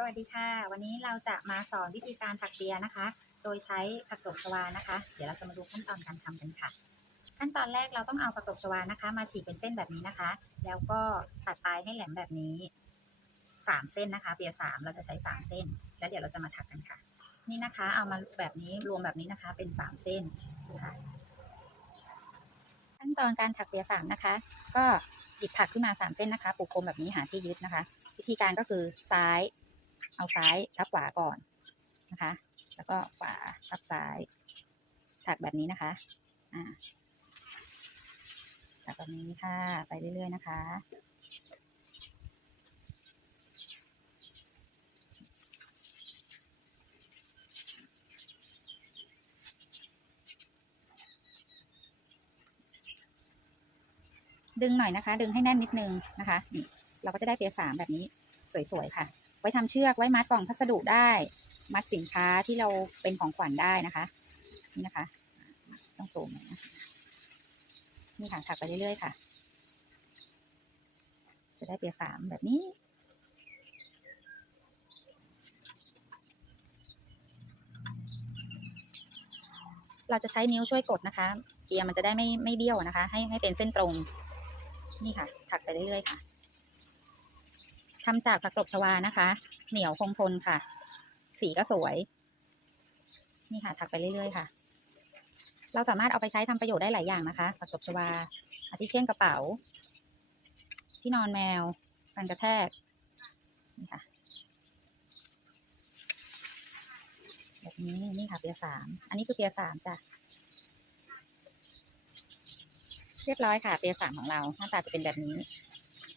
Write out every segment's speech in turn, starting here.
สวัสดีค่ะ วันนี้เราจะมาสอนวิธีการถักเปียนะคะ โดยใช้ผักตบชวานะคะ เดี๋ยวเราจะมาดูขั้นตอนการทำกันค่ะ ขั้นตอนแรกเราต้องเอาผักตบชวานะคะ มาฉีกเป็นเส้นแบบนี้นะคะ แล้วก็ตัดปลายให้แหลมแบบนี้สามเส้นนะคะ เปียสามเราจะใช้สามเส้น แล้วเดี๋ยวเราจะมาถักกันค่ะ นี่นะคะ เอามาแบบนี้รวมแบบนี้นะคะ เป็นสามเส้นค่ะขั้นตอนการถักเปียสามนะคะ ก็หยิบผักขึ้นมาสามเส้นนะคะ ปูกลมแบบนี้หาที่ยึดนะคะ วิธีการก็คือซ้าย เอาซ้ายทับขวาก่อนนะคะ แล้วก็ขวาทับซ้าย ถักแบบนี้นะคะ อ่า ถักแบบนี้ค่ะ ไปเรื่อยๆนะคะ ดึงหน่อยนะคะ ดึงให้แน่นนิดนึงนะคะ เราก็จะได้เปียสามแบบนี้สวยๆค่ะ ไว้ทำเชือกไว้มัดกล่องพัสดุได้ มัดสินค้าที่เราเป็นของขวัญได้นะคะ นี่นะคะ ต้องสูงนะนี่ค่ะถักไปเรื่อยๆค่ะ จะได้เปียสามแบบนี้เราจะใช้นิ้วช่วยกดนะคะ เปียมันจะได้ไม่ไม่เบี้ยวนะคะ ให้ให้เป็นเส้นตรง นี่ค่ะ ถักไปเรื่อยๆค่ะ ทำจากผักตบชวานะคะ เหนียวคงทนค่ะ สีก็สวย นี่ค่ะถักไปเรื่อยๆค่ะ เราสามารถเอาไปใช้ทำประโยชน์ได้หลายอย่างนะคะผักตบชวาอาทิเช่นกระเป๋า ที่นอนแมวกันกระแทกนี่ค่ะแบบนี้นี่ค่ะเปียสามอันนี้คือเปียสามจ้ะเรียบร้อยค่ะเปียสามของเราหน้าตาจะเป็นแบบนี้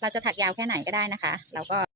เราจะถักยาวแค่ไหนก็ได้นะคะ เราก็